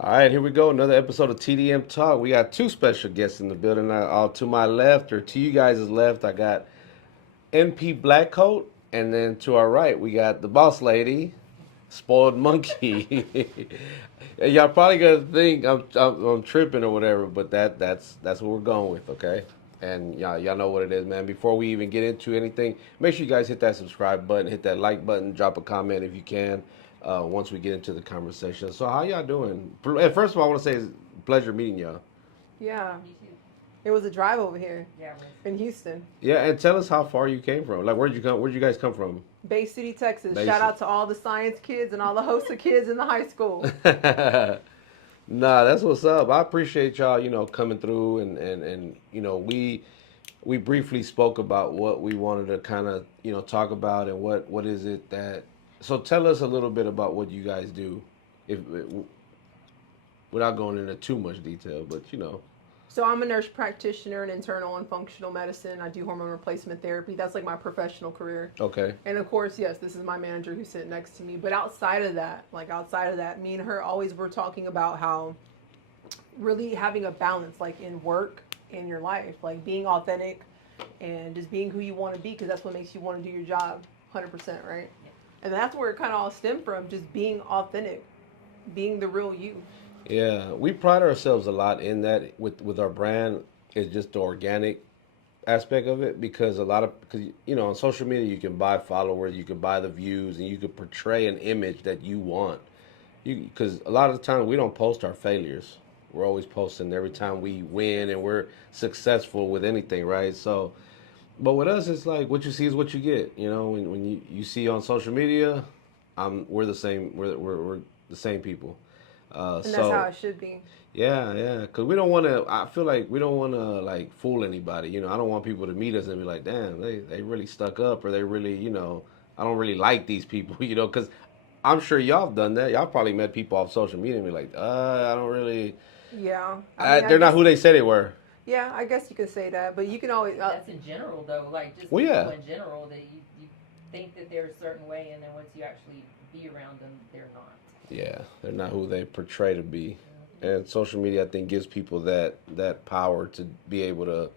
All right, here we go. Another episode of TDM Talk. We got two special guests in the building. To my left, or to you guys' left, I got NP Blackcoat, and then to our right, we got the boss lady, Spoiled Monkey. And y'all probably gonna think I'm tripping or whatever, but that's what we're going with, okay? And y'all know what it is, man. Before we even get into anything, make sure you guys hit that subscribe button, hit that like button, drop a comment if you can. Once we get into the conversation. So how y'all doing? First of all, I want to say it's a pleasure meeting y'all. Yeah, Me too. it was a drive over here Yeah, it was. in Houston, Yeah, and tell us how far you came from. Like, where'd you come? Where'd you guys come from? Bay City, Texas. Shout Basic. out to all the science kids and all the HOSA kids in the high school. Nah, that's what's up. I appreciate y'all, coming through and we briefly spoke about what we wanted to kind of, talk about and what is it that so tell us a little bit about what you guys do if without going into too much detail, but So I'm a nurse practitioner in internal and functional medicine. I do hormone replacement therapy. That's like my professional career. okay. And of course, yes, this is my manager who's sitting next to me. But outside of that, me and her always were talking about how really having a balance, like in work, in your life, like being authentic and just being who you want to be, because that's what makes you want to do your job 100%, right? And that's where it kind of all stemmed from, just being authentic, being the real you. Yeah, we pride ourselves a lot in that with our brand is just the organic aspect of it because a lot of because on social media you can buy followers, you can buy the views, and you can portray an image that you want. You because a lot of the time we don't post our failures. We're always posting every time we win and we're successful with anything, right? So, but with us, it's like what you see is what you get. When you see on social media, we're the same. We're the same people. And that's how So it should be. yeah, yeah, because we don't want to. I feel like we don't want to like fool anybody. I don't want people to meet us and be like, "Damn, they really stuck up," or they really, I don't really like these people. Because I'm sure y'all have done that. Y'all probably met people off social media and be like, I don't really. Yeah. I mean, I They're not guess, who they said they were." yeah, I guess you could say that. But you can always, That's in general, though. Like, just Well, people yeah, in general, that you think that they're a certain way, and then once you actually be around them, they're not. yeah, they're not who they portray to be. And social media, I think, gives people that power to be able to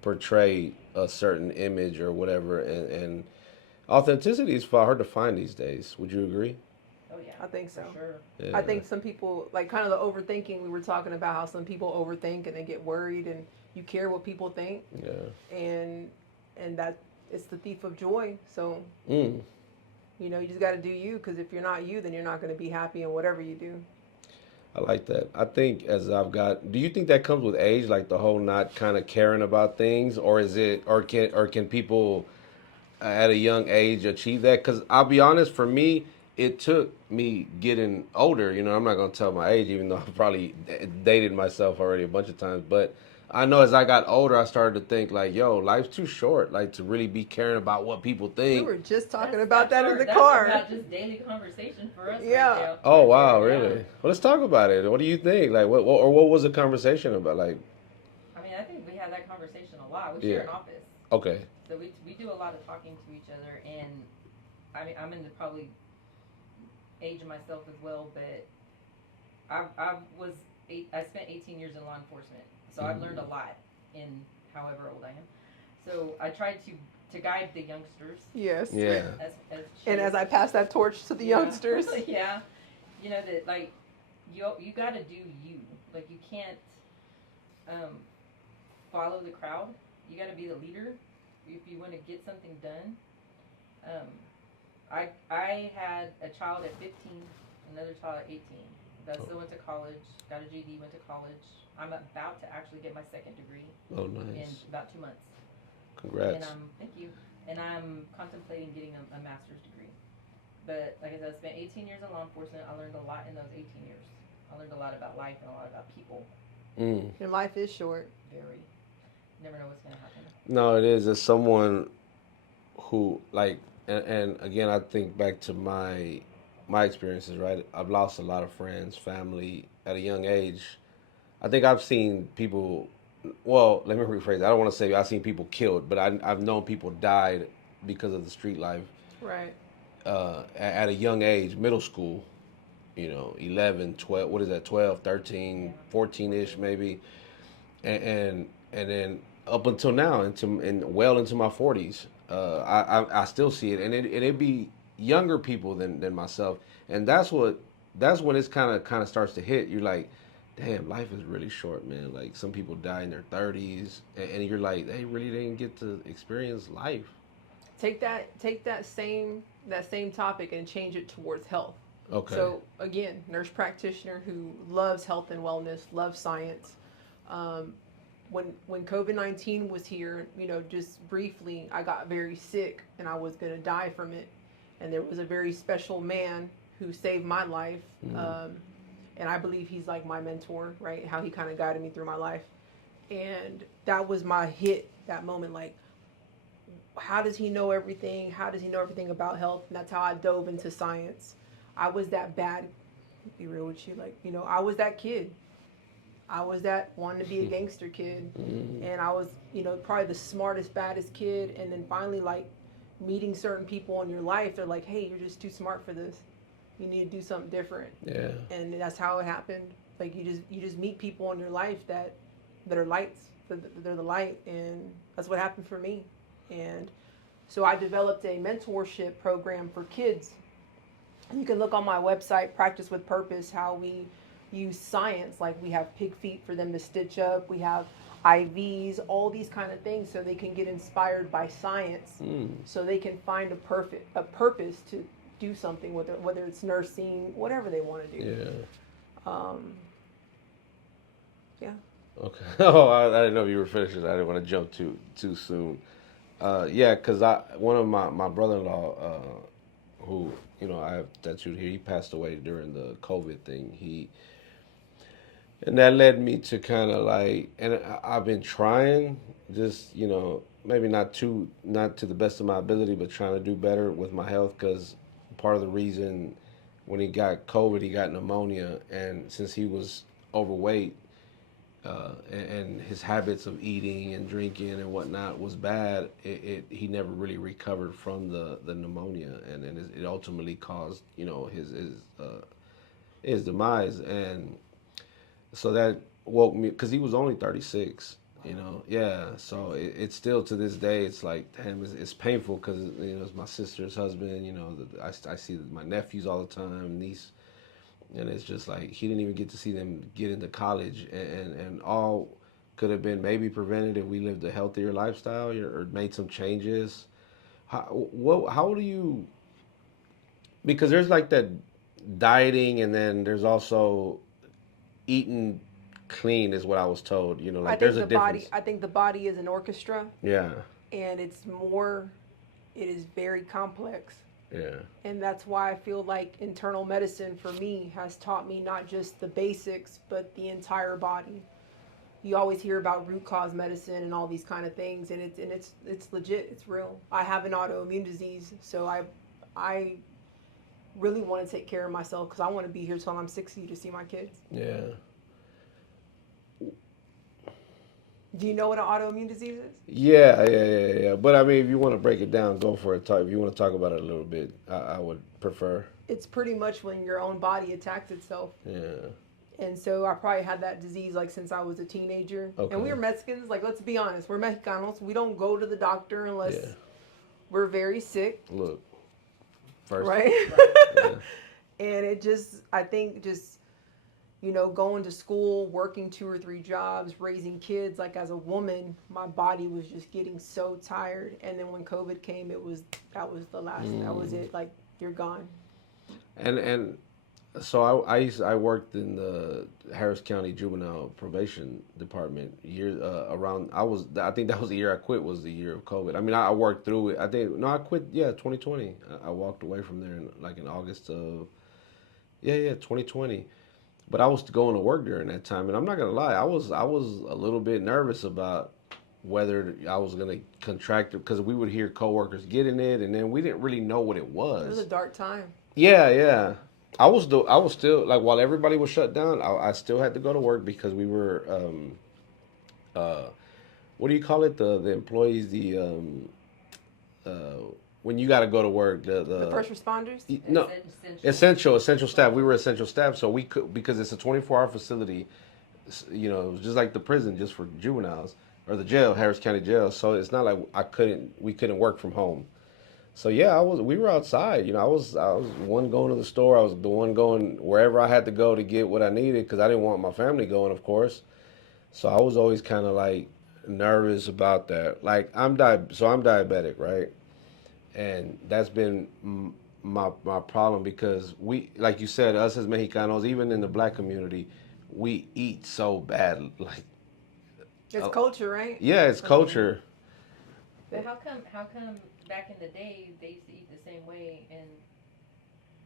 portray a certain image or whatever, and authenticity is hard to find these days. Would you agree? Oh, yeah. I think so. For sure. Yeah, I think some people, like kind of the overthinking, we were talking about how some people overthink and they get worried and you care what people think. yeah. And that it's the thief of joy. So, Mm. you just got to do you, because if you're not you, then you're not going to be happy in whatever you do. I like that. I think as I've got, do you think that comes with age, like the whole not kind of caring about things, or is it, or can people at a young age achieve that? Because I'll be honest, for me, it took me getting older. I'm not gonna tell my age, even though I've probably dated myself already a bunch of times. But I know as I got older, I started to think like, yo, life's too short, like to really be caring about what people We think. were just talking That's, about that's that our, in the that's car. about just daily conversation for us. Yeah. Right there. Oh Right wow, there, really? yeah. Well, let's talk about it. What do you think? Like, what was the conversation about? Like, I mean, I think we have that conversation a lot. We yeah, share an office. okay, So we do a lot of talking to each other, and I mean, I'm in the probably age of myself as well, but I was I spent 18 years in law enforcement, so I've learned a lot in however old I am. So I tried to guide the youngsters Yes. yeah, And as I pass that torch to the youngsters. yeah, that like you got to do you. Like you can't um, follow the crowd. You got to be the leader if you want to get something done. Um, I had a child at 15, another child at 18. That still went to college, got a GED, went to college. I'm about to actually get my second degree oh in nice, about 2 months. congrats. And thank you. And I'm contemplating getting a master's degree. But like I said, I spent 18 years in law enforcement. I learned a lot in those 18 years. I learned a lot about life and a lot about people. And life is short. Very. Never know what's going to happen. No, it is. As someone who like, and again, I think back to my experiences. Right, I've lost a lot of friends, family at a young age. I think I've seen people. Well, let me rephrase. I don't want to say I've seen people killed, but I've known people died because of the street life Right. at a young age, middle school. 11, 12, what is that, 12, 13, 14-ish maybe. And then up until now, well into my 40s, I still see it, and it'd be younger people than myself, and that's when it's kind of starts to hit. You're like, damn, life is really short, man. Like some people die in their 30s, and you're like, they really didn't get to experience life. Take that same topic and change it towards health. Okay. So again, nurse practitioner who loves health and wellness, loves science. When COVID-19 was here, just briefly, I got very sick and I was gonna die from it, and there was a very special man who saved my life, and I believe he's like my mentor, right? How he kind of guided me through my life, and that was my hit. That moment, like, how does he know everything? How does he know everything about health? And that's how I dove into science. I was that bad, be real with you, like, I was that kid. I was that wanting to be a gangster kid. And I was, probably the smartest, baddest kid. And then finally, like, meeting certain people in your life, they're like, hey, you're just too smart for this. You need to do something different. Yeah. And that's how it happened. Like, you just meet people in your life that are lights. They're the light. And that's what happened for me. And so I developed a mentorship program for kids. You can look on my website, Practice with Purpose, how we use science. Like, we have pig feet for them to stitch up. We have IVs, all these kind of things, so they can get inspired by science, so they can find a purpose to do something with it, whether it's nursing, whatever they want to do. Yeah. Yeah. Okay. Oh, I didn't know if you were finished. I didn't want to jump too soon. Yeah, because one of my brother-in-law, who I have tattooed here, he passed away during the COVID thing. And that led me to kind of like, and I've been trying, just maybe not to the best of my ability, but trying to do better with my health, because part of the reason when he got COVID, he got pneumonia, and since he was overweight, and his habits of eating and drinking and whatnot was bad, he never really recovered from the pneumonia, and it ultimately caused his demise. And so that woke me, because he was only 36. Yeah. So it's still to this day, it's like, damn, it's painful, because it's my sister's husband. I see my nephews all the time, niece. And it's just like, he didn't even get to see them get into college, and all could have been maybe prevented if we lived a healthier lifestyle, or made some changes. How do you, because there's like that dieting, and then there's also eating clean, is what I was told. Like, there's a difference. I think the body is an orchestra, Yeah. and it is very complex. Yeah. And that's why I feel like internal medicine for me has taught me not just the basics, but the entire body. You always hear about root cause medicine and all these kind of things, and it's legit, it's real. I have an autoimmune disease, so I really want to take care of myself, because I want to be here till I'm 60 to see my kids. Yeah. Do you know what an autoimmune disease is? Yeah. But I mean, if you want to break it down, go for it. If you want to talk about it a little bit, I would prefer. It's pretty much when your own body attacks itself. Yeah. And so I probably had that disease like since I was a teenager. Okay. And we were Mexicans, like, let's be honest, we're Mexicanos. We don't go to the doctor unless we're very sick. Look, first. Right? Yeah. And I think going to school, working 2 or 3 jobs, raising kids, like, as a woman, my body was just getting so tired. And then when COVID came, that was the last, that was it. Like, you're gone. And so I worked in the Harris County Juvenile Probation Department I think that was the year I quit, was the year of COVID. I mean, I worked through it. I quit, 2020. I walked away from there in August of 2020. But I was going to work during that time, and I'm not gonna lie, I was a little bit nervous about whether I was gonna contract it, because we would hear coworkers getting it, and then we didn't really know what it was. It was a dark time. Yeah. I was still, like, while everybody was shut down, I still had to go to work, because we were what do you call it? The employees, when you got to go to work, The first responders. no, essential staff. We were essential staff, so we could, because it's a 24-hour facility. You know, it was just like the prison, just for juveniles, or the jail, Harris County Jail. So it's not like we couldn't work from home. So yeah, we were outside. You know, I was one going to the store. I was the one going wherever I had to go to get what I needed because I didn't want my family going, of course. So I was always kind of like nervous about that. Like I'm diabetic, right? And that's been my problem because we, like you said, us as Mexicanos, even in the black community, we eat so bad. Like It's culture, right? yeah, it's culture. But how come back in the day they used to eat the same way and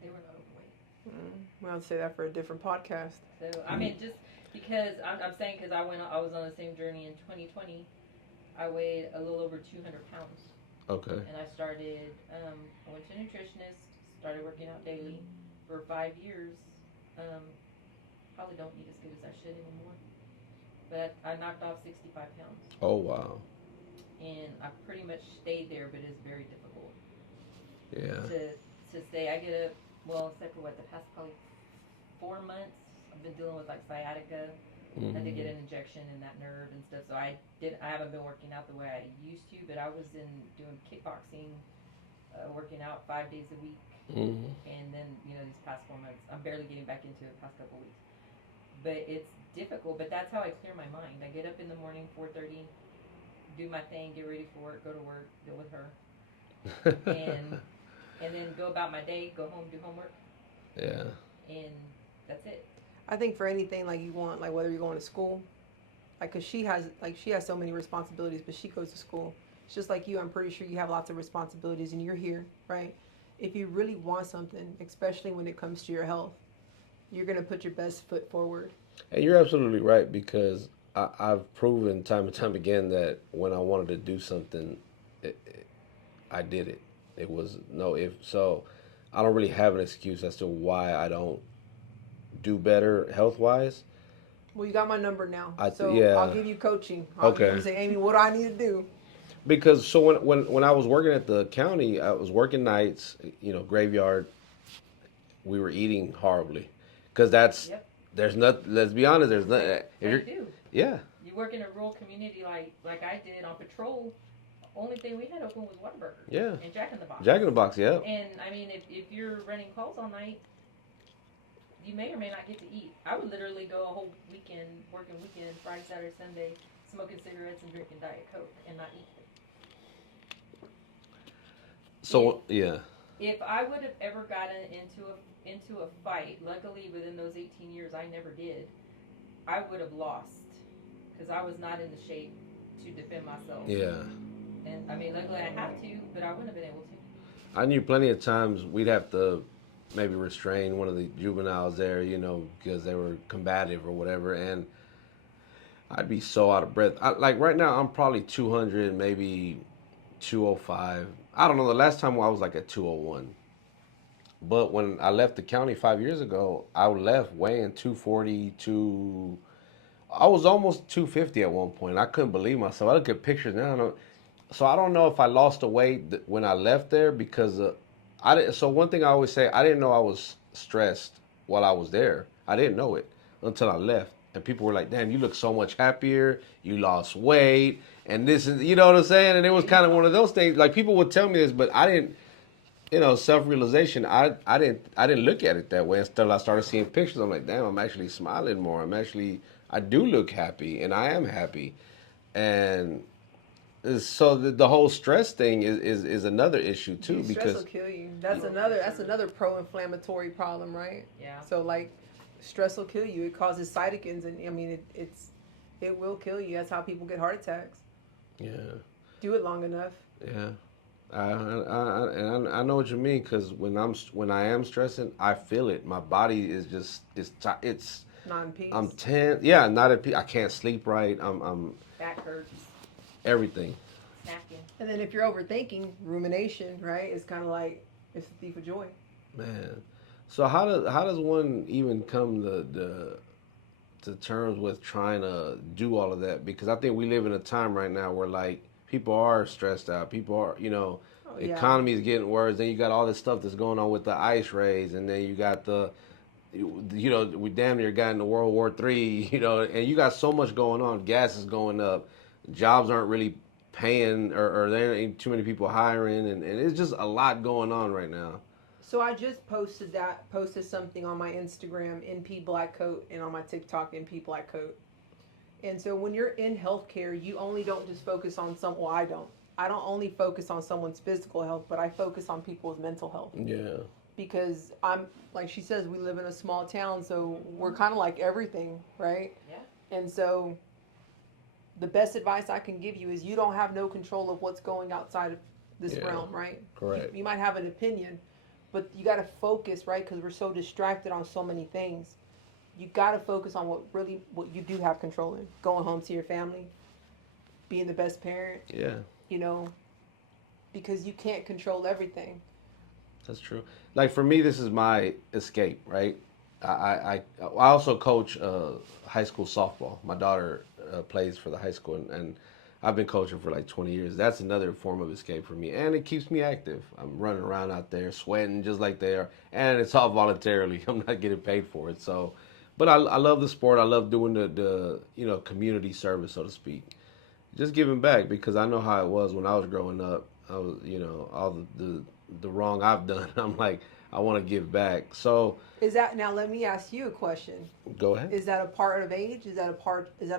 they were not overweight? We'll say that for a different podcast. So I mean, just because I'm saying, because I was on the same journey in 2020. I weighed a little over 200 pounds. Okay. And I started. I went to a nutritionist. Started working out daily for 5 years. Probably don't eat as good as I should anymore. But I knocked off 65 pounds. Oh wow. And I pretty much stayed there, but it's very difficult. Yeah. To stay. I get up, well, except for the past probably 4 months, I've been dealing with like sciatica. Mm-hmm. Had to get an injection in that nerve and stuff. So I haven't been working out the way I used to, but I was doing kickboxing, working out 5 days a week. Mm-hmm. And then, these past 4 months, I'm barely getting back into it the past couple weeks. But it's difficult, but that's how I clear my mind. I get up in the morning, 4:30, do my thing, get ready for work, go to work, deal with her. and then go about my day, go home, do homework. Yeah. And that's it. I think for anything like you want, like whether you're going to school, like, cause she has so many responsibilities, but she goes to school. It's just like you. I'm pretty sure you have lots of responsibilities, and you're here, right? If you really want something, especially when it comes to your health, you're gonna put your best foot forward. And you're absolutely right, because I've proven time and time again that when I wanted to do something, I did it. It was no if. So I don't really have an excuse as to why I don't do better health wise. Well, you got my number now, so yeah. I'll give you coaching. Okay. You say, Amy, what do I need to do? Because so when I was working at the county, I was working nights, graveyard. We were eating horribly, because there's not. Let's be honest, there's not. You do. Yeah. You work in a rural community like I did on patrol. The only thing we had open was Whataburger. Yeah. And Jack in the Box. Jack in the Box, yeah. And I mean, if you're running calls all night, you may or may not get to eat. I would literally go a whole weekend, working weekend, Friday, Saturday, Sunday, smoking cigarettes and drinking Diet Coke and not eat. So yeah. If I would have ever gotten into a fight, luckily within those 18 years I never did, I would have lost, because I was not in the shape to defend myself. Yeah. And I mean, luckily I have to, but I wouldn't have been able to. I knew plenty of times we'd have to maybe restrain one of the juveniles there, because they were combative or whatever, and I'd be so out of breath. Like right now, I'm probably 200, maybe 205. I don't know. The last time I was like at 201. But when I left the county 5 years ago, I left weighing 240, I was almost 250 at one point. I couldn't believe myself. I look at pictures now. So I don't know if I lost the weight when I left there, because so one thing I always say, I didn't know I was stressed while I was there. I didn't know it until I left. And people were like, damn, you look so much happier. You lost weight. And this is, you know what I'm saying? And it was kind of one of those things. Like, people would tell me this, but I didn't, self-realization, I didn't look at it that way until I started seeing pictures. I'm like, damn, I'm actually smiling more. I do look happy, and I am happy. And so the whole stress thing is another issue too. Dude, stress will kill you. That's another pro-inflammatory problem, right? Yeah. So like, stress will kill you. It causes cytokines, and I mean it will kill you. That's how people get heart attacks. Yeah. Do it long enough. Yeah. I know what you mean, because when I am stressing, I feel it. My body is just it's not in peace. I'm tense. Yeah, not at peace. I can't sleep right. I'm Back hurts. Everything. Snacking. And then if you're overthinking, rumination, right? It's kind of like, it's the thief of joy. Man. So how does one even come to terms with trying to do all of that? Because I think we live in a time right now where, like, people are stressed out. People are, Oh, The yeah. economy is getting worse. Then you got all this stuff that's going on with the ice rays, and then you got we damn near got into World War III, and you got so much going on. Gas is going up, jobs aren't really paying, or there ain't too many people hiring, and it's just a lot going on right now. So I just posted something on my Instagram, NP Blackcoat, and on my TikTok, NP Blackcoat. And so when you're in healthcare, you only don't just focus on well, I don't. I don't only focus on someone's physical health, but I focus on people's mental health. Yeah. Because I'm, like she says, we live in a small town, so we're kind of like everything, right? Yeah. And so the best advice I can give you is you don't have no control of what's going outside of this realm, right? Correct. You might have an opinion, but you got to focus, right? Because we're so distracted on so many things. You got to focus on what you do have control in. Going home to your family, being the best parent. Yeah. Because you can't control everything. That's true. Like for me, this is my escape, right? I also coach high school softball. My daughter plays for the high school, and I've been coaching for like 20 years. That's another form of escape for me, and it keeps me active. I'm running around out there, sweating just like they are, and it's all voluntarily. I'm not getting paid for it. So, but I love the sport. I love doing the community service, so to speak. Just giving back because I know how it was when I was growing up. I was all the wrong I've done. I'm like, I want to give back. So Now let me ask you a question. go ahead. Is that a part of age? Is that a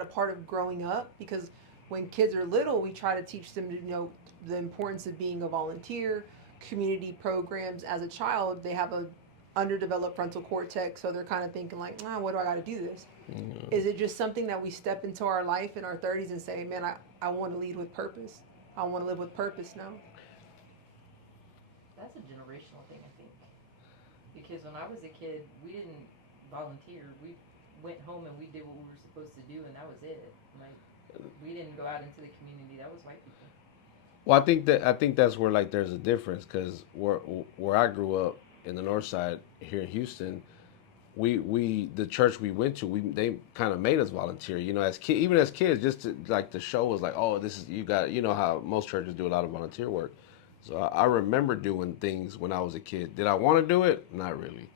part of growing up? Because when kids are little, we try to teach them to know the importance of being a volunteer, community programs. As a child, they have a underdeveloped frontal cortex, so they're kind of thinking like, what do I got to do this? Mm-hmm. Is it just something that we step into our life in our 30s and say, man, I want to lead with purpose. I want to live with purpose now. That's a generational thing, I think. Because when I was a kid, we didn't volunteer. We went home and we did what we were supposed to do, and that was it. Like, we didn't go out into the community. That was white people. Well, I think that's where like there's a difference because where I grew up in the north side here in Houston, we the church we went to, they kind of made us volunteer. Even as kids, just to, like the show was like, oh, this is you got how most churches do a lot of volunteer work. So I remember doing things when I was a kid. Did I want to do it? Not really.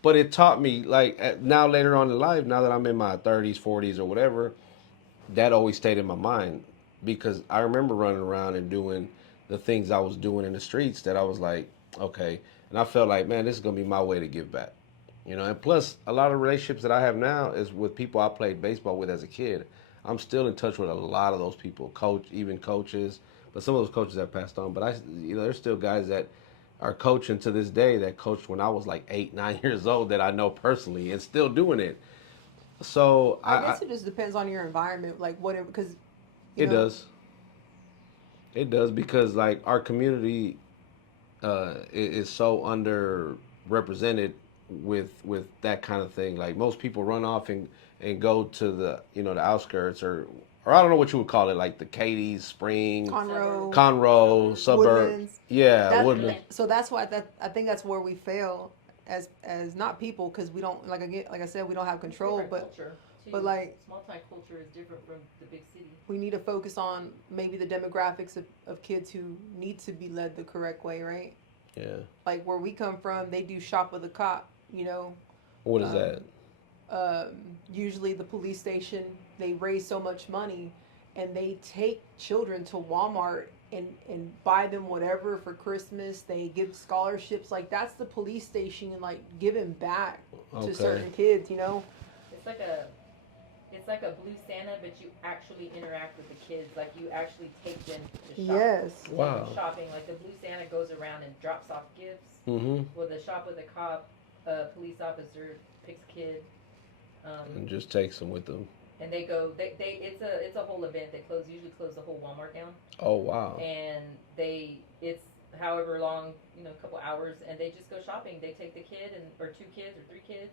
But it taught me, like now later on in life, now that I'm in my 30s, 40s, or whatever, that always stayed in my mind because I remember running around and doing the things I was doing in the streets that I was like, okay. And I felt like, man, this is going to be my way to give back. And plus, a lot of relationships that I have now is with people I played baseball with as a kid. I'm still in touch with a lot of those people, even coaches. But some of those coaches have passed on. But there's still guys that are coaching to this day that coached when I was like 8, 9 years old that I know personally and still doing it. So I guess it just depends on your environment, like whatever. Because it does. It does because like our community is so underrepresented with that kind of thing. Like most people run off and go to the the outskirts or I don't know what you would call it, like the Katy, Spring, Conroe, suburb. Yeah, Woodlands. So that's why I think that's where we fail as not people because we don't like I said we don't have control, but like small town culture is different from the big city. We need to focus on maybe the demographics of kids who need to be led the correct way, right? Yeah. Like where we come from, they do shop with a cop. What is that? Usually the police station, they raise so much money and they take children to Walmart and buy them whatever for Christmas. They give scholarships. Like that's the police station and like giving back to certain kids, It's like a blue Santa, but you actually interact with the kids. Like you actually take them to shop. Yes. Wow. Shopping. Like the blue Santa goes around and drops off gifts. Mm-hmm. Well, the shop with a cop, police officer picks a kid. And just takes them with them. And they go. It's a whole event. They usually close the whole Walmart down. Oh wow. And it's however long, a couple hours, and they just go shopping. They take the kid or 2 kids or 3 kids.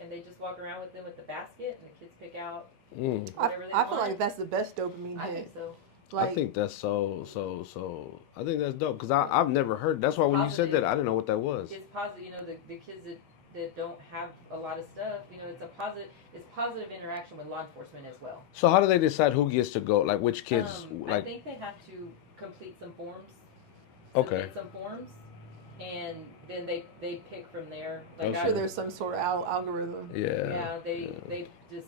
And they just walk around with them with the basket, and the kids pick out whatever they want. I feel like that's the best dopamine hit. I think so. I think that's so. I think that's dope because I've never heard. That's why when you said that, I didn't know what that was. It's positive. The kids that don't have a lot of stuff. It's positive interaction with law enforcement as well. So how do they decide who gets to go? Like which kids? I think they have to complete some forms. Okay. submit some forms, and then they pick from there. I'm Okay. sure there's some sort of algorithm. Yeah. They just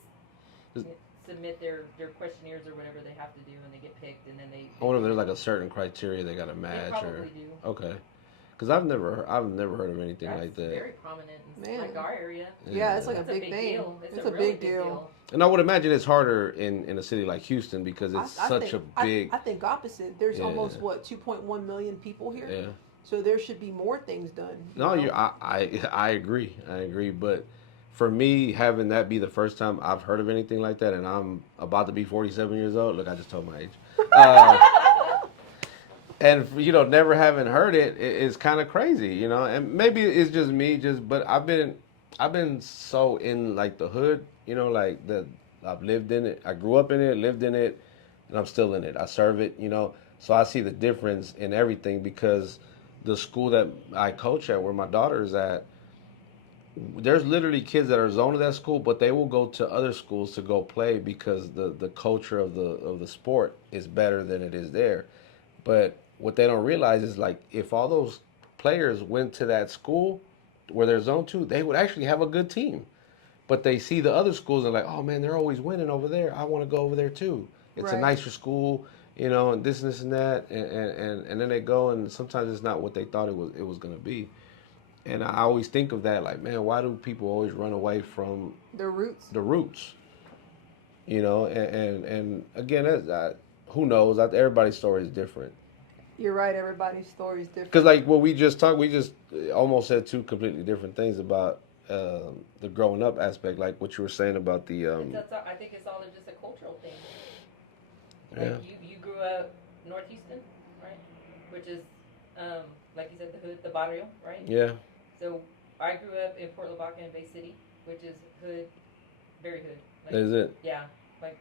submit their questionnaires or whatever they have to do, and they get picked, and then they. I wonder if there's like a certain criteria they gotta They match probably do. Okay. Because I've never heard of anything That's like that. very prominent in Man. like our area. Yeah, it's like That's a big thing. deal. It's a really big deal. And I would imagine it's harder in a city like Houston because it's I such think, a big. I think opposite. There's Yeah. almost 2.1 million people here. Yeah. So there should be more things done. No, know? I agree. I agree. But for me, having that be the first time I've heard of anything like that, and I'm about to be 47 years old. Look, I just told my age. And never having heard it is kind of crazy, And maybe it's just me, but I've been so in like the hood, like the I've lived in it. I grew up in it, lived in it, and I'm still in it. I serve it, So I see the difference in everything because the school that I coach at, where my daughter is at, there's literally kids that are zoned to that school, but they will go to other schools to go play because the culture of the sport is better than it is there. But what they don't realize is like if all those players went to that school where they're zoned to, they would actually have a good team. But they see the other schools and like, oh man, they're always winning over there. I want to go over there too. It's a Right. nicer school, and this and that, and then they go and sometimes it's not what they thought it was going to be. And I always think of that like, man, why do people always run away from The roots. the roots? And again, who knows? Everybody's story is different. You're right. Everybody's story is different. Because like what we just talked, we just almost said two completely different things about the growing up aspect, like what you were saying about the. I think it's all just a cultural thing. Like you grew up North Houston, right? Which is, like you said, the hood, the barrio, right? Yeah. So I grew up in Port Lavaca and Bay City, which is hood, very hood. Like, Is it? Yeah, like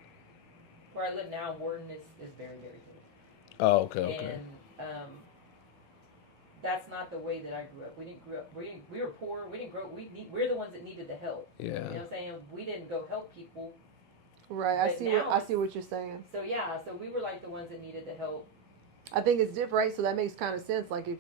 where I live now, Warden is very very hood. Oh, okay. And that's not the way that I grew up. We were poor. We didn't grow. We're the ones that needed the help. Yeah. You know what I'm saying? We didn't go help people. Right. I see what you're saying. So yeah. So we were like the ones that needed the help. I think it's different, right? So that makes kind of sense. Like if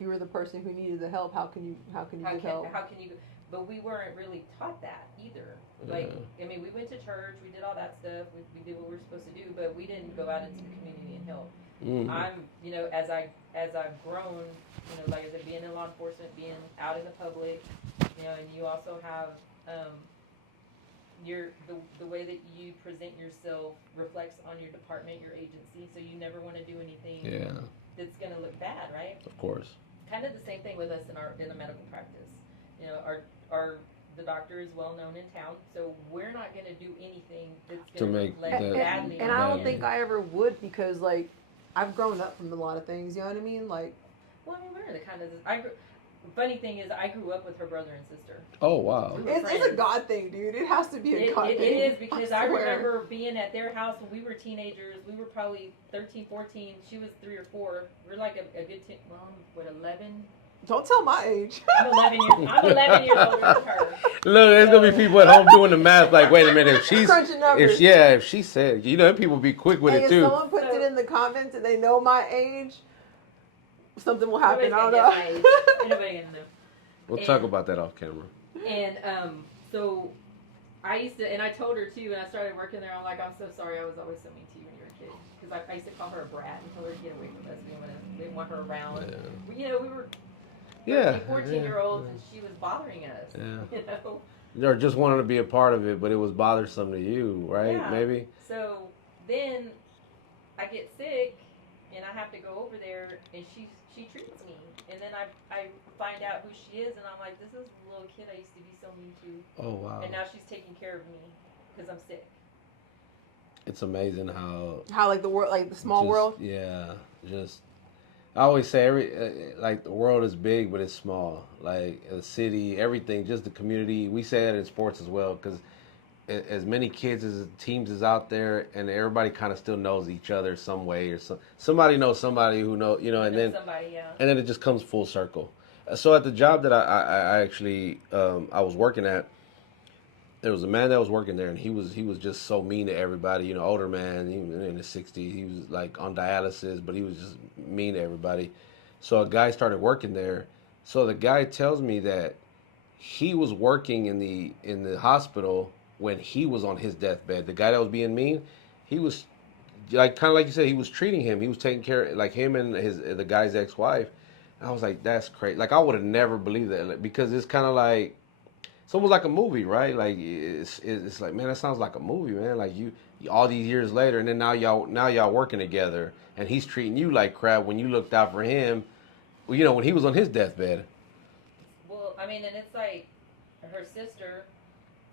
you were the person who needed the help, how can you get help? How can you? But we weren't really taught that either. Like I mean, we went to church. We did all that stuff. We did what we were supposed to do, but we didn't go out into the community and help. Mm-hmm. I'm, as I've grown, like I said, being in law enforcement, being out in the public, and you also have, the way that you present yourself reflects on your department, your agency, so you never want to do anything that's going to look bad, right? Of course. Kind of the same thing with us in the medical practice. The doctor is well known in town, so we're not going to do anything that's going to make reflect that badly. And I don't think I ever would because like I've grown up from a lot of things. You know what I mean? Like, well, I mean, we're the kind of funny thing is, I grew up with her brother and sister. Oh wow. it's a God thing, dude. It has to be a God thing. It is because I swear. remember being at their house when we were teenagers. We were probably 13, 14. She was 3 or 4. We're like a good 11. Don't tell my age. I'm 11 years older than her. Look, there's gonna be people at home doing the math. Like, wait a minute, if she's, Crunching numbers. if she said, people be quick with Hey, it too. if someone puts it in the comments and they know my age, something will happen. I don't know. Ain't nobody gonna know. We'll talk about that off camera. And so I used to, and I told her too, when I started working there, I'm like, I'm so sorry, I was always so mean to you when you were a kid. Because I used to call her a brat and tell her to get away from us. We didn't want her around. Yeah. We were 14-year-olds and she was bothering us. Yeah. Or just wanted to be a part of it, but it was bothersome to you, right? Yeah. Maybe? So then I get sick and I have to go over there and she treats me. And then I find out who she is and I'm like, this is the little kid I used to be so mean to. Oh, wow. And now she's taking care of me because I'm sick. It's amazing how like the world, like the small world. Yeah, I always say like the world is big, but it's small. Like a city, everything, just the community. We say that in sports as well, because as many kids as teams is out there, and everybody kind of still knows each other some way, or somebody knows somebody who knows, and then and then it just comes full circle. So at the job that I actually I was working at, there was a man that was working there, and he was just so mean to everybody. Older man, he was in his 60s. He was like on dialysis, but he was just mean to everybody. So a guy started working there. So the guy tells me that he was working in the hospital when he was on his deathbed. The guy that was being mean, he was like kind of like you said, he was treating him. He was taking care like him and the guy's ex-wife. And I was like, that's crazy. Like I would have never believed that like, because it's kind of like it's almost like a movie, right? Like it's like man, that sounds like a movie, man. Like you all these years later, and then now y'all working together, and he's treating you like crap when you looked out for him. Well, you know when he was on his deathbed. Well, I mean, and it's like her sister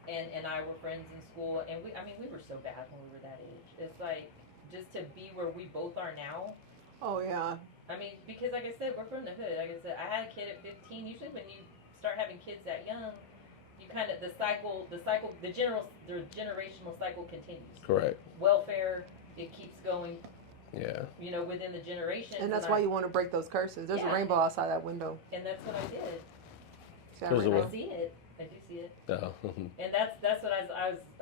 and I were friends in school, and we were so bad when we were that age. It's like just to be where we both are now. Oh yeah. I mean, because like I said, we're from the hood. Like I said, I had a kid at 15. Usually, when you start having kids that young, you kind of the generational cycle continues. Correct. Welfare, it keeps going. Yeah. You know, within the generations. And that's why you want to break those curses. There's a rainbow outside that window. And that's what I did. I see it. I do see it. Oh. And that's what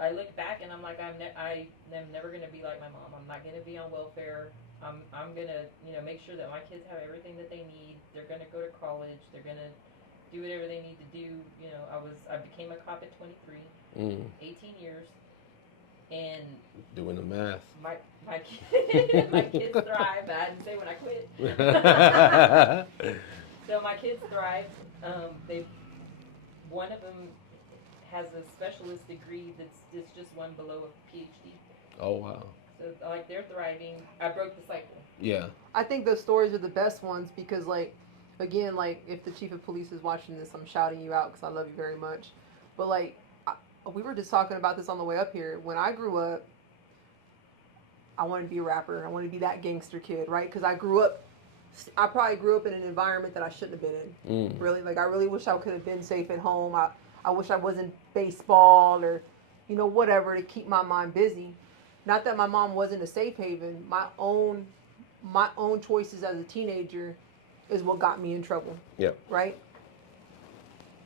I look back and I'm like I am never gonna be like my mom. I'm not gonna be on welfare. I'm gonna make sure that my kids have everything that they need. They're gonna go to college. They're gonna do whatever they need to do. You know, I became a cop at 23, 18 years, and doing the math. My kids thrive. I didn't say when I quit. So my kids thrive. One of them has a specialist degree that's just one below a PhD. Oh wow. So like they're thriving. I broke the cycle. Yeah. I think those stories are the best ones because like, again, like if the chief of police is watching this, I'm shouting you out because I love you very much. But like, we were just talking about this on the way up here. When I grew up, I wanted to be a rapper. I wanted to be that gangster kid, right? Because I probably grew up in an environment that I shouldn't have been in. Really, like I really wish I could have been safe at home. I wish I wasn't baseball or, whatever to keep my mind busy. Not that my mom wasn't a safe haven. My own choices as a teenager is what got me in trouble. Yeah. Right.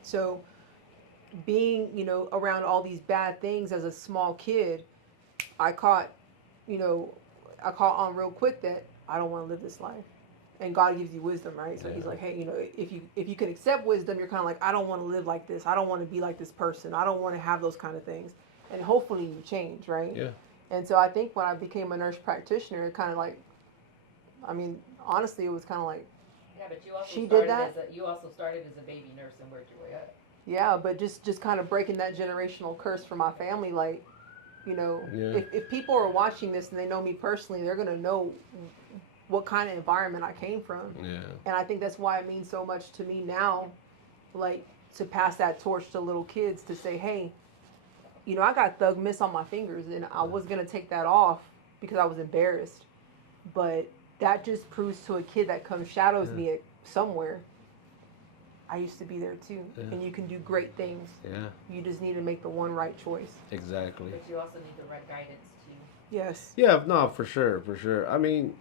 So, being around all these bad things as a small kid, I caught on real quick that I don't want to live this life. And God gives you wisdom, right? So He's like, hey, if you can accept wisdom, you're kind of like, I don't want to live like this. I don't want to be like this person. I don't want to have those kind of things. And hopefully you change, right? Yeah. And so I think when I became a nurse practitioner, it kind of like, I mean, honestly, it was kind of like, yeah, but you also you also started as a baby nurse and worked your way up. Yeah, but just kind of breaking that generational curse for my family, like, if people are watching this and they know me personally, they're gonna know what kind of environment I came from. Yeah. And I think that's why it means so much to me now, like, to pass that torch to little kids to say, hey, I got Thug Miss on my fingers and I was going to take that off because I was embarrassed. But that just proves to a kid that comes shadows me somewhere, I used to be there too. Yeah. And you can do great things. Yeah. You just need to make the one right choice. Exactly. But you also need the right guidance too. Yes. Yeah, no, for sure. I mean,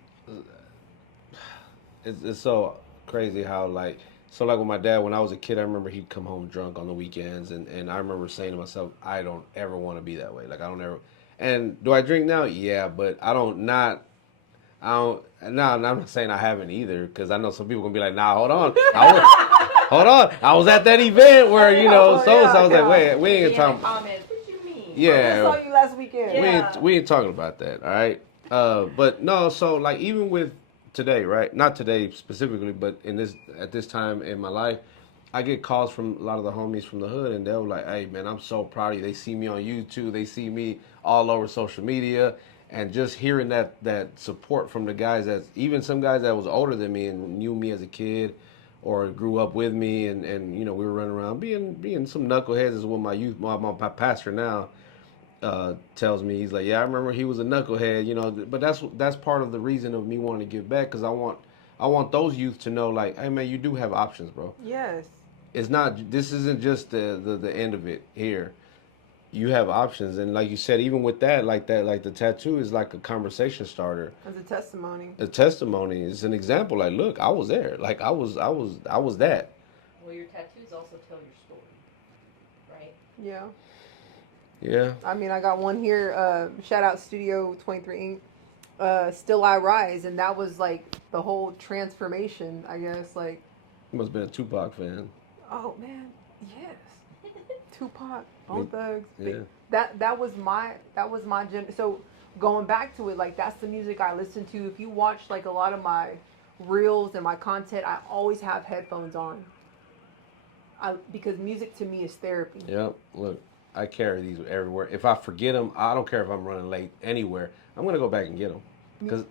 it's so crazy how like with my dad when I was a kid, I remember he'd come home drunk on the weekends, and I remember saying to myself, I don't ever want to be that way. Like I don't ever. And do I drink now? Yeah, but I'm not saying I haven't either, because I know some people gonna be like, nah, hold on, hold on, I was at that event where I was like, wait, we ain't talking. What you mean? Yeah, I saw you last weekend. Yeah. We ain't talking about that, all right? But no, so like even with today, right? Not today specifically, but at this time in my life, I get calls from a lot of the homies from the hood, and they're like, "Hey, man, I'm so proud of you." They see me on YouTube, they see me all over social media, and just hearing that support from the guys even some guys that was older than me and knew me as a kid, or grew up with me, and we were running around being some knuckleheads is what my pastor now tells me. He's like, yeah, I remember he was a knucklehead, but that's part of the reason of me wanting to give back, because I want those youth to know, like, hey man, you do have options, bro. Yes. This isn't just the end of it here. You have options, and like you said, even with that, like the tattoo is like a conversation starter. As a testimony. A testimony is an example. Like, look, I was there. Like, I was that. Well, your tattoos also tell your story, right? Yeah. Yeah. I mean, I got one here. Shout out Studio 23 Inc. Still I Rise, and that was like the whole transformation, I guess. Like, You must have been a Tupac fan. oh man, yes, Tupac, Me- Bone Thugs. yeah. That was my gen. So going back to it, like that's the music I listen to. If you watch like a lot of my reels and my content, I always have headphones on. Because music to me is therapy. Yep. Look, I carry these everywhere. If I forget them, I don't care if I'm running late anywhere. I'm gonna go back and get them. Cause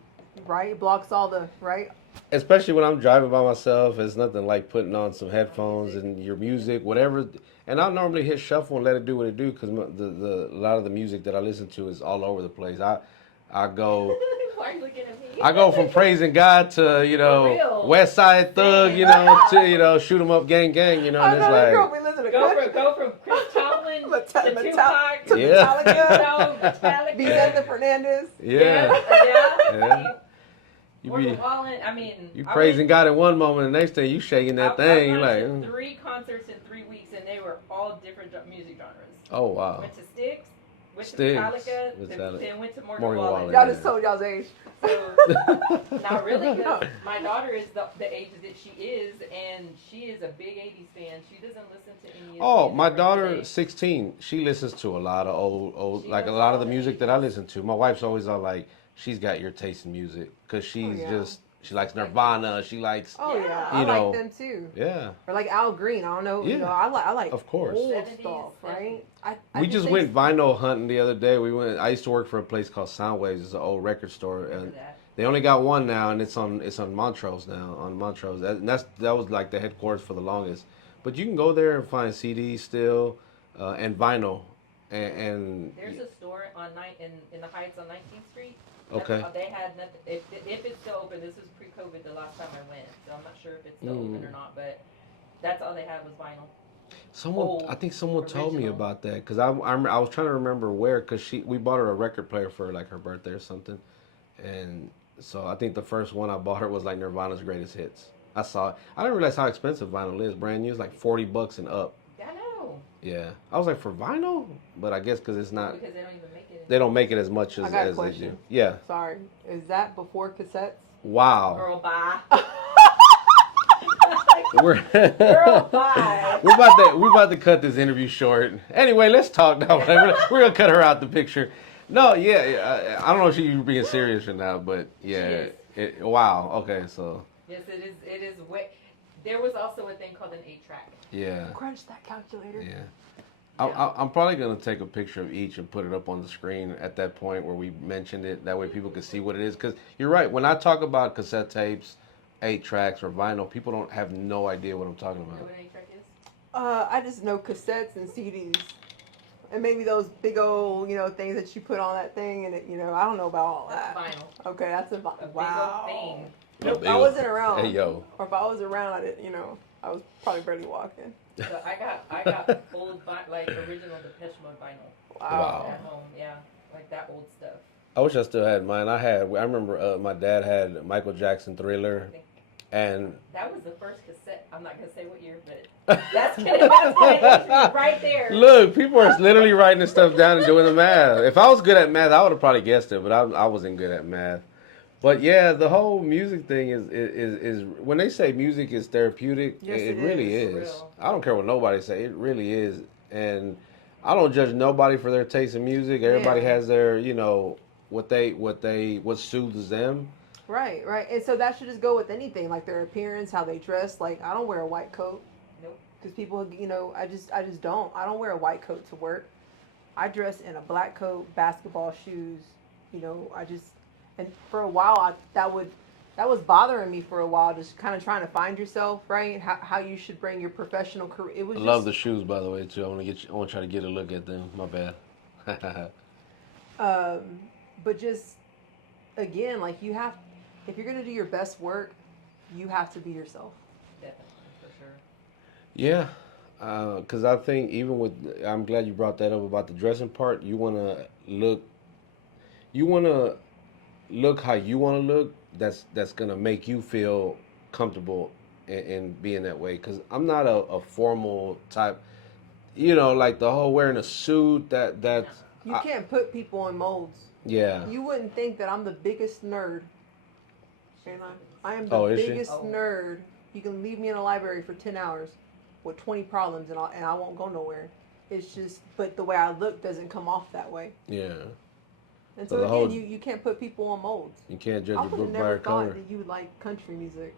Right, it blocks all the right. especially when I'm driving by myself, it's nothing like putting on some headphones and your music, whatever. And I normally hit shuffle and let it do what it do because a lot of the music that I listen to is all over the place. I go. Why are you looking at me? I go from praising God to For real. West Side Thug, to shoot 'em up, gang, and I it's know that girl like be listening to Go country. from Chris Tomlin to Metallica. Tupac To Yeah. Metallica. Metallica. Vicente Fernandez. yeah. Yeah. You Morgan be Wallen, I mean, you I praising went- God in one moment, and the next thing you shaking that thing. You're like, went to 3 concerts in 3 weeks, and they were all different music genres. oh wow. Went to Styx, went Styx, to Metallica, Metallica. then went to Morgan Morgan Wallen. Wallen. Y'all just told y'all's age. So, not really, because my daughter is the age that she is, and she is a big 80s fan. She doesn't listen to any of Oh, the my music daughter, today. 16. She listens to a lot of old, She like a knows lot of all the the music that I 80s. listen to. My wife's always all like, she's got your taste in music because she's yeah. she likes Nirvana. She likes, Oh yeah, Yeah. I You know. like them too. yeah. Or like Al Green. I don't know. Yeah. I like Of course. old 70s, stuff, right? We just think- went vinyl hunting the other day. I used to work for a place called Soundwaves. It's an old record store, Remember and that. they only got one now, and it's on Montrose now. On Montrose, that was like the headquarters for the longest. But you can go there and find CDs still, and vinyl, and There's a store on in the Heights on 19th Street. Okay. They had nothing. If it's still open, this was pre-COVID the last time I went, so I'm not sure if it's still open or not. But that's all they had was vinyl. I think someone told me original. about that because I was trying to remember where because we bought her a record player for like her birthday or something, and so I think the first one I bought her was like Nirvana's Greatest Hits. I saw it. I didn't realize how expensive vinyl is. Brand new is like $40 and up. I know. Yeah, I was like for vinyl, but I guess because it's not. Because they don't even make it. They don't make it as much I as, got a as they question. do. Yeah. Sorry, is that before cassettes? Wow. Girl, bye. We're Girl, bye. we're about to cut this interview short. Anyway, let's talk now. We're gonna cut her out the picture. No, yeah, I don't know if she's being serious or not, but yeah. She is. Wow. Okay, so Yes, it is. It is way. There was also a thing called an 8-track. yeah, Crunch that calculator. yeah. I'm probably gonna take a picture of each and put it up on the screen at that point where we mentioned it. That way people can see what it is. Because you're right. When I talk about cassette tapes, 8-tracks, or vinyl, people don't have no idea what I'm talking You know about. what an 8-track is? I just know cassettes and CDs, and maybe those big old things that you put on that thing, and I don't know about all That's that. vinyl. Okay, that's a A big wow. old thing. Nope, I wasn't around. Hey yo. Or if I was around, I didn't. I was probably barely walking. So I got old like original Depeche Mode vinyl Wow. at home. Yeah, like that old stuff. I wish I still had mine. I remember my dad had Michael Jackson Thriller, I think and that was the first cassette. I'm not gonna say what year, but that's gonna right there. look, people are literally writing this stuff down and doing the math. If I was good at math, I would have probably guessed it, but I wasn't good at math. But yeah, the whole music thing is when they say music is therapeutic, Yes, it it really is. is. Real. I don't care what nobody say, it really is. And I don't judge nobody for their taste in music. Everybody Yeah. has their, what soothes them. Right, right. And so that should just go with anything, like their appearance, how they dress. Like I don't wear a white coat. Nope. Because people, I just don't. I don't wear a white coat to work. I dress in a black coat, basketball shoes. And for a while, that was bothering me for a while, just kind of trying to find yourself, right? How you should bring your professional career. It was I just, love the shoes, by the way, too. I want to try to get a look at them. My bad. but just again, like if you're gonna do your best work, you have to be yourself. Definitely, for sure. Yeah, because I think I'm glad you brought that up about the dressing part. You want to look how you want to look. That's gonna make you feel comfortable in being that way. Because I'm not a formal type. Like the whole wearing a suit. You can't put people in molds. Yeah. You wouldn't think that I'm the biggest nerd. And I am the Oh, is she? biggest nerd. You can leave me in a library for 10 hours with 20 problems and I won't go nowhere. It's just, but the way I look doesn't come off that way. Yeah. And So so the again, whole- you can't put people on molds. You can't judge I a would have book by never a thought cover. that you would like country music,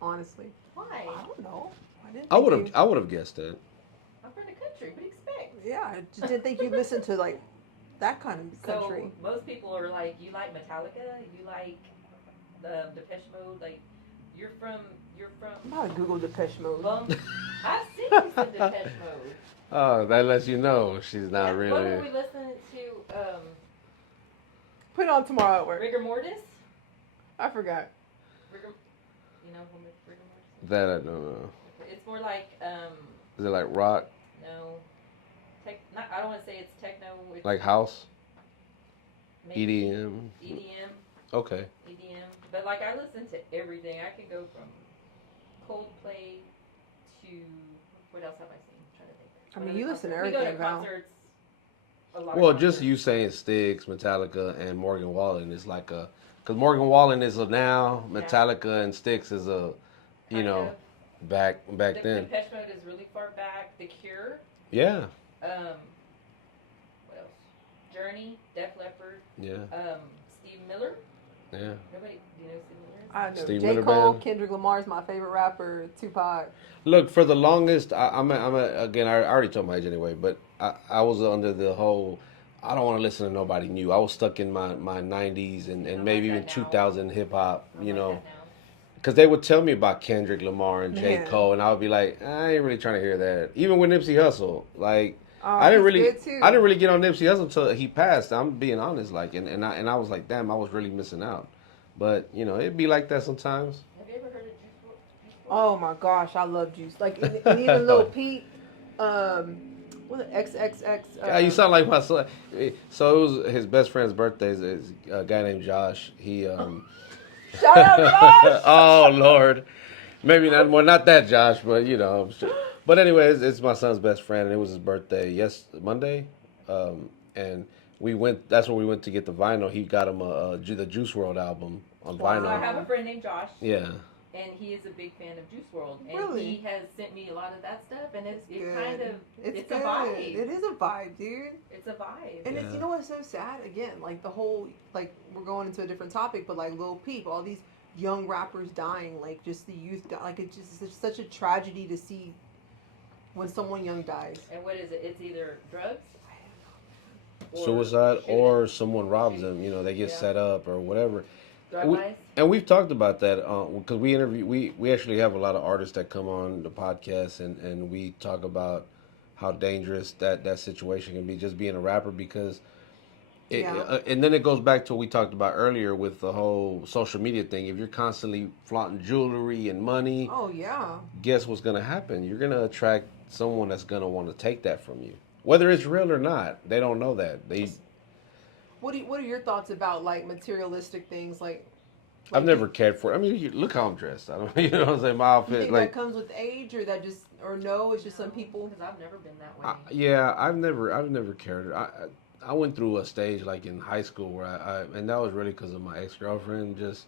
honestly. Why? I don't know. I didn't I think would have. you- I would have guessed that. I'm from the country. What do you expect? Yeah, I just didn't think you'd listen to like that kind of country. So most people are like, you like Metallica, you like the Depeche Mode, like you're from. I'm about to Google Depeche Mode. Well, I've seen you some Depeche Mode. Oh, that lets you know she's not Yeah, really. What were we listening to? Put it on tomorrow at work. Rigor Mortis. I forgot. Rigor, you know who makes Rigor Mortis? That I don't know. It's more like Is it like rock, no, I don't want to say it's techno. It's like house, maybe EDM? EDM. Okay. EDM. But like I listen to everything. I can go from Coldplay to what else have I seen? I'm trying to think. I What mean, other you listen to concerts? We everything, go to Val. concerts. A lot Well, of just concerts. you saying Styx, Metallica, and Morgan Wallen is like a, because Morgan Wallen is a now, Yeah. Metallica and Styx is a, you Kind know, of. back The then. Depeche Mode is really far back. The Cure. Yeah. What else? Journey, Def Leppard, Yeah. Steve Miller. Yeah. Nobody, do you know Steve Miller? I know Steve J. Miller Cole, Band. Kendrick Lamar is my favorite rapper. Tupac. Look, for the longest, again, I already told my age anyway, but I was under the whole, I don't want to listen to nobody new. I was stuck in my 90s and I'm maybe like even that now. 2000 hip hop, I'm you like know. that now. Because they would tell me about Kendrick Lamar and J. Man. Cole, and I would be like, I ain't really trying to hear that. Even with Nipsey Hussle, like Oh, I didn't he's really, good too. I didn't really get on Nipsey Hussle until he passed. I'm being honest, like, and I was like, damn, I was really missing out. But you know, it'd be like that sometimes. Have you ever heard of Juice WRLD? Oh my gosh, I love Juice. Like, and even Lil Peep, what the XXX. Yeah, you sound like my son. So it was his best friend's birthday. Is a guy named Josh. He Shout out Josh! oh Lord, maybe not more, not that Josh, but you know. But anyways, it's my son's best friend, and it was his birthday Monday, and we went. That's when we went to get the vinyl. He got him the Juice WRLD album on Wow. So I vinyl. have a friend named Josh. Yeah, And he is a big fan of Juice WRLD, and Really? he has sent me a lot of that stuff, and it's Good. kind of It's it's good. a vibe. It is a vibe, dude. It's a vibe. And it's, Yeah. you know what's so sad? Again, like the whole, like we're going into a different topic, but like Lil Peep, all these young rappers dying, like just the youth, like it's just it's such a tragedy to see when someone young dies. And what is it? It's either drugs, or suicide shooting, or someone robs them. You know, they get Yeah. set up or whatever. drive-bys. And we've talked about that because we actually have a lot of artists that come on the podcast and we talk about how dangerous that situation can be, just being a rapper, because Yeah. and then it goes back to what we talked about earlier with the whole social media thing. If you're constantly flaunting jewelry and money, Oh yeah. guess what's going to happen? You're going to attract someone that's going to want to take that from you, whether it's real or not. They don't know that. What are your thoughts about like materialistic things like? I've never cared for it. I mean, look how I'm dressed. I don't, you know what I'm saying? My You outfit, think like, that comes with age, or that just, or no? It's just some people. Because I've never been that way. yeah, I've never cared. I went through a stage like in high school where and that was really because of my ex-girlfriend just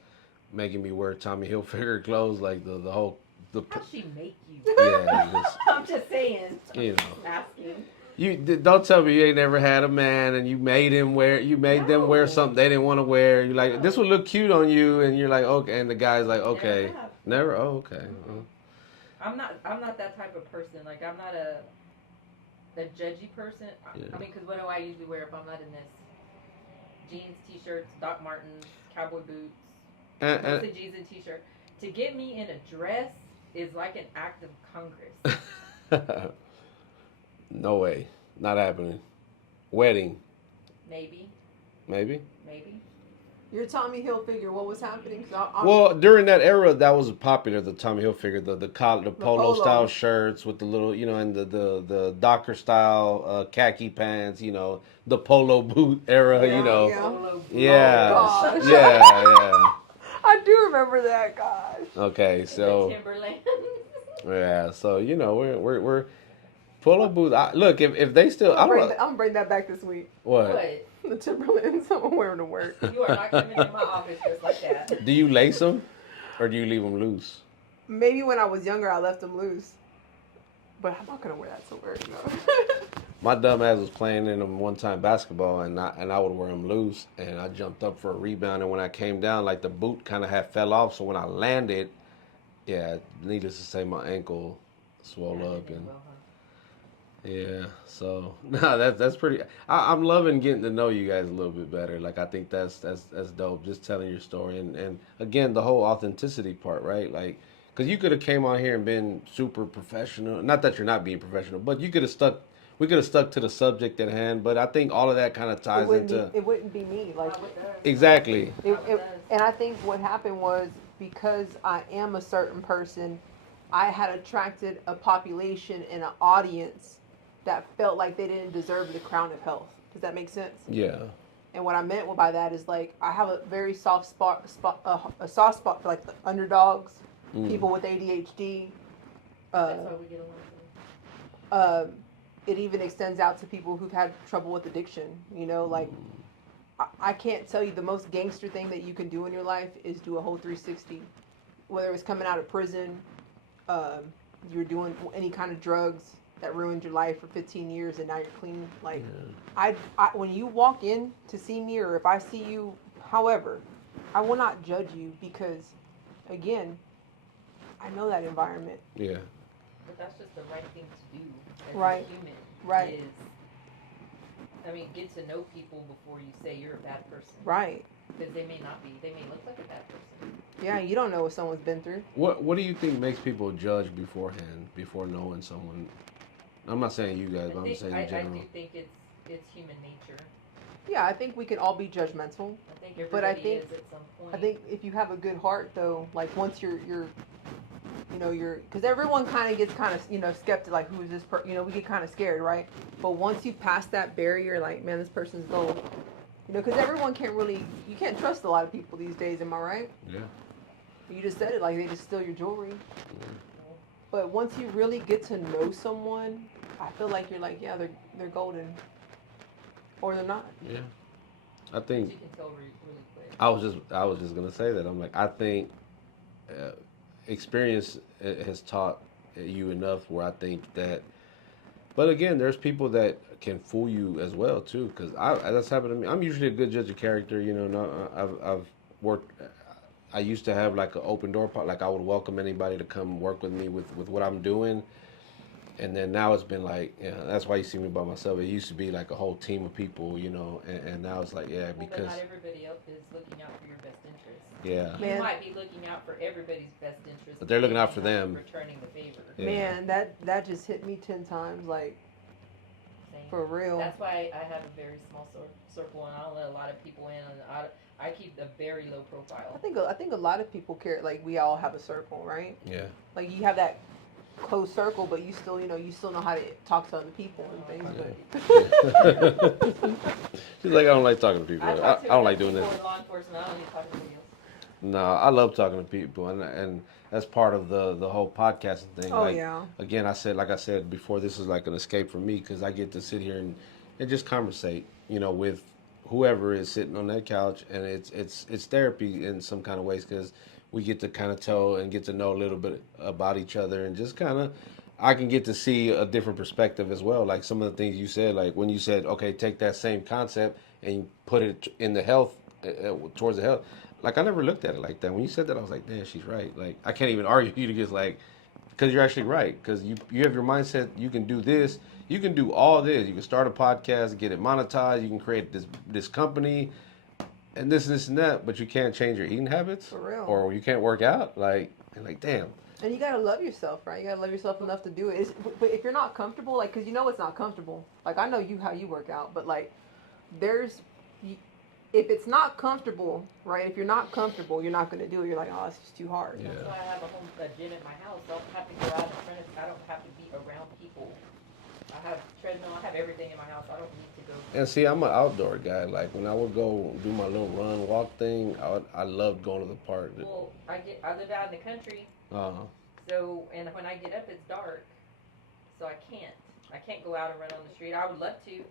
making me wear Tommy Hilfiger clothes, like the whole How'd she make you? yeah. Just, I'm just saying. you know, Asking. don't tell me you ain't never had a man and you made them wear No. something they didn't want to wear. You're like, this would look cute on you, and you're like, okay, and the guy's like, okay, Never have. never, oh, okay. I'm not that type of person. Like I'm not a judgy person. Yeah. I mean, because what do I usually wear if I'm not in this? Jeans, t-shirts, Doc Martens, cowboy boots, mostly jeans and t-shirt. To get me in a dress is like an act of Congress. No way, not happening. Wedding, Maybe. maybe. Your Tommy Hilfiger, what was happening? 'Cause I'm, Well, during that era, that was popular. The Tommy Hilfiger, the polo polo. style shirts with the little, you know, and the Docker style khaki pants. You know, the polo boot era. Yeah, you know, yeah. Polo yeah, Oh, gosh. yeah. I do remember that, gosh. Okay, the so Timberland. yeah, so you know, we're Pull-up boots. Look, if they still, I don't. I'm gonna bring that back this week. What? The Timberlands. I'm gonna wear them to work. You are not coming in my office just like that. Do you lace them, or do you leave them loose? Maybe when I was younger, I left them loose. But I'm not gonna wear that to work. No. My dumb ass was playing in them one time basketball, and I would wear them loose, and I jumped up for a rebound, and when I came down, like the boot kind of had fell off, so when I landed, yeah, needless to say, my ankle swelled up, and yeah, so no, that's pretty. I'm loving getting to know you guys a little bit better. Like I think that's dope. Just telling your story, and again the whole authenticity part, right? Like, cause you could have came on here and been super professional. Not that you're not being professional, but you could have stuck. We could have stuck to the subject at hand. But I think all of that kind of ties into. It wouldn't be me. Like Exactly. And I think what happened was because I am a certain person, I had attracted a population and an audience that felt like they didn't deserve the crown of health. Does that make sense? Yeah. And what I meant by that is like I have a very soft spot a soft spot for like the underdogs, people with ADHD. That's why we get along. It even extends out to people who've had trouble with addiction. You know, like I can't tell you the most gangster thing that you can do in your life is do a whole 360. Whether it's coming out of prison, you're doing any kind of drugs that ruined your life for 15 years and now you're clean. Like, I when you walk in to see me or if I see you, however, I will not judge you because, again, I know that environment. Yeah. But that's just the right thing to do as Right. a human. Right. Get to know people before you say you're a bad person. Right. Because they may not be. They may look like a bad person. Yeah, you don't know what someone's been through. What do you think makes people judge beforehand, before knowing someone? I'm not saying you guys, but I'm saying in general. I do think it's human nature. Yeah, I think we can all be judgmental. I think everybody is at some point. I think if you have a good heart, though, like once you're because everyone kind of gets skeptic, like who is this we get kind of scared, right? But once you pass that barrier, like, man, this person's gold. Because everyone you can't trust a lot of people these days, am I right? Yeah. You just said it, like they just steal your jewelry. Yeah. But once you really get to know someone, I feel like you're like, yeah, they're golden. Or they're not. Yeah. I think you can tell really quick. I was just gonna say that. I'm like, I think experience has taught you enough where I think that. But again, there's people that can fool you as well too, because that's happened to me. I'm usually a good judge of character, I've worked. I used to have like an open door, like I would welcome anybody to come work with me with what I'm doing. And then now it's been like, that's why you see me by myself. It used to be like a whole team of people, and now it's like, because. But not everybody else is looking out for your best interest. Yeah. You might be looking out for everybody's best interest. But they're looking out for them. Returning the favor. Yeah. Man, that just hit me 10 times, like, Same. For real. That's why I have a very small circle, and I don't let a lot of people in. And I keep a very low profile. I think a lot of people care, like, we all have a circle, right? Yeah. Like, you have that close circle, but you still know how to talk to other people and things. Yeah. She's like, I don't like talking to people. I don't like doing this. Law enforcement, I don't need to talk to anybody else. No, I love talking to people, and that's part of the whole podcasting thing. Oh, like, yeah. Again, like I said before, this is like an escape for me because I get to sit here and just conversate, with whoever is sitting on that couch, and it's therapy in some kind of ways because we get to kind of tell and get to know a little bit about each other, and just kind of I can get to see a different perspective as well. Like some of the things you said, like when you said, okay, take that same concept and put it in the health, towards the health. Like I never looked at it like that. When you said that, I was like, damn, she's right. Like I can't even argue you to just like, because you're actually right. Because you have your mindset, you can do this, you can do all this. You can start a podcast, get it monetized, you can create this company, and this and that, but you can't change your eating habits. For real. Or you can't work out. Like damn. And you gotta love yourself, right? You gotta love yourself enough to do it. But if you're not comfortable, like, because it's not comfortable. Like, I know how you work out, but like, if it's not comfortable, right? If you're not comfortable, you're not gonna do it. You're like, oh, it's just too hard. Yeah. That's why I have a gym at my house. I don't have to go out in front of. I don't have to be around people. I have treadmill. I have everything in my house. I don't need to go. And see, I'm an outdoor guy. Like when I would go do my little run, walk thing, I loved going to the park. Well, I live out in the country. Uh-huh. So, and when I get up, it's dark, so I can't. I can't go out and run on the street. I would love to.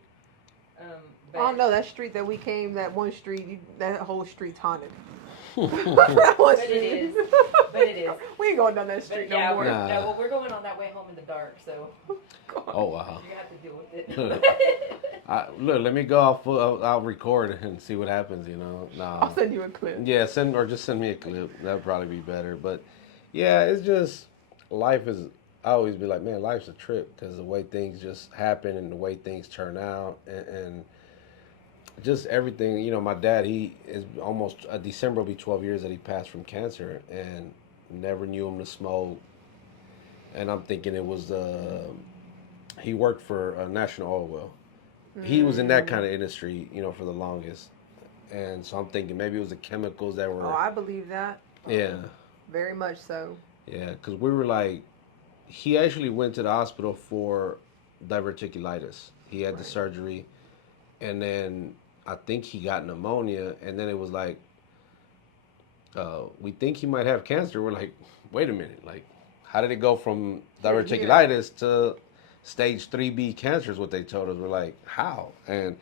But Oh no, that street that we came, that one street, that whole strere's haunted. that one But street. it is. But it is. We ain't going down that But street yeah, no more. Nah. well, we're going on that way home in the dark, so Oh wow. you have to deal with it. Look, let me go. I'll record and see what happens. You know. Nah. I'll send you a clip. Yeah, just send me a clip. That'd probably be better. But yeah, it's just life is. I always be like, man, life's a trip because the way things just happen and the way things turn out and just everything. You know, my dad, he is almost December will be 12 years that he passed from cancer and never knew him to smoke. And I'm thinking it was he worked for National Oil Well. He was in that kind of industry, you know, for the longest. And so I'm thinking maybe it was the chemicals that were. Oh, I believe that. Yeah. Very much so. Yeah, because we were like, he actually went to the hospital for diverticulitis. He had the Right. surgery, and then I think he got pneumonia, and then it was like, we think he might have cancer. We're like, wait a minute, like, how did it go from diverticulitis to stage 3B cancer is what they told us. We're like, how? And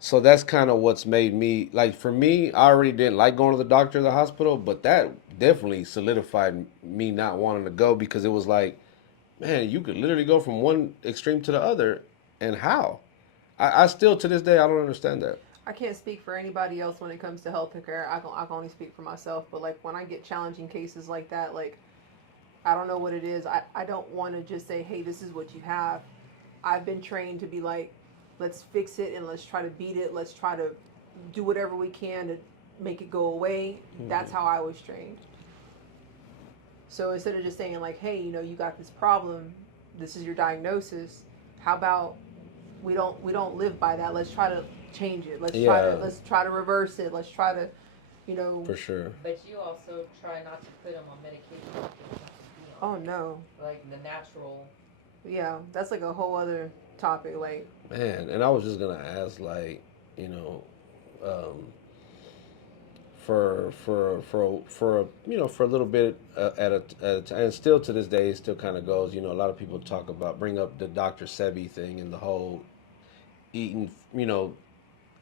so that's kind of what's made me, like, for me, I already didn't like going to the doctor or the hospital, but that definitely solidified me not wanting to go because it was like, man, you could literally go from one extreme to the other, and how? I still, to this day, I don't understand that. I can't speak for anybody else when it comes to health care. I can only speak for myself. But like when I get challenging cases like that, like I don't know what it is. I don't want to just say, hey, this is what you have. I've been trained to be like, let's fix it and let's try to beat it. Let's try to do whatever we can to make it go away. That's how I was trained. So instead of just saying like, hey, you know, you got this problem, this is your diagnosis. How about we don't live by that. Let's try to change it. Let's try to reverse it. Let's try to, you know. For sure. But you also try not to put them on medication that they don't have to be Oh on. no. Like the natural. Yeah, that's like a whole other topic. Like, Man, and I was just gonna ask, like, you know, for you know, for a little bit at a time, and still to this day, it still kind of goes. You know, a lot of people bring up the Dr. Sebi thing and the whole eating, you know,